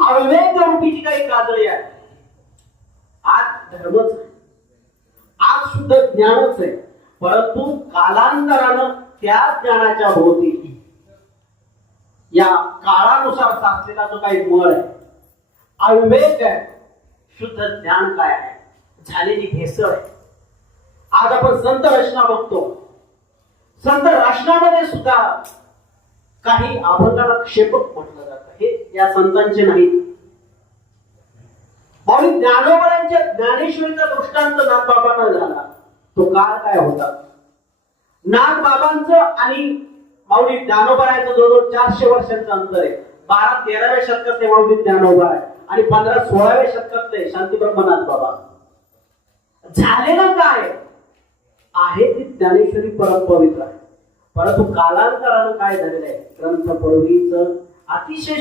अविवेक रूपी जी काही काजळी आहे, आज धर्मच आहे, आज शुद्ध ज्ञानच आहे, परंतु कालांतरानं त्या ज्ञानाच्या भोवती या काळानुसार साचलेला जो काही मळ आहे, अविवेक आहे, शुद्ध ज्ञान काय आहे, झालेली भेसळ आहे. आज आपण संत रचना बघतो. संत रचनामध्ये सुद्धा काही अभंगाला क्षेपक म्हटलं जातं. हे या संतांचे नाहीत. माऊली ज्ञानोबांच्या ज्ञानेश्वरीचा दृष्टांत नागबाबांना झाला. तो काळ काय होता? नागबाबांचं आणि माऊली ज्ञानोबारायचं जवळजवळ 400 वर्षांचं अंतर आहे. 12-13व्या शतकात ते माऊली ज्ञानोबा आहे आणि 15-16व्या शतकात ते शांती ब्रह्मनाथ बाबा. झालेलं काय आहे ती ज्ञानेश्वरी परम पवित्र आहे, परंतु कालांतरानं काय झालेलं आहे, ग्रंथ पदवीचं अतिशय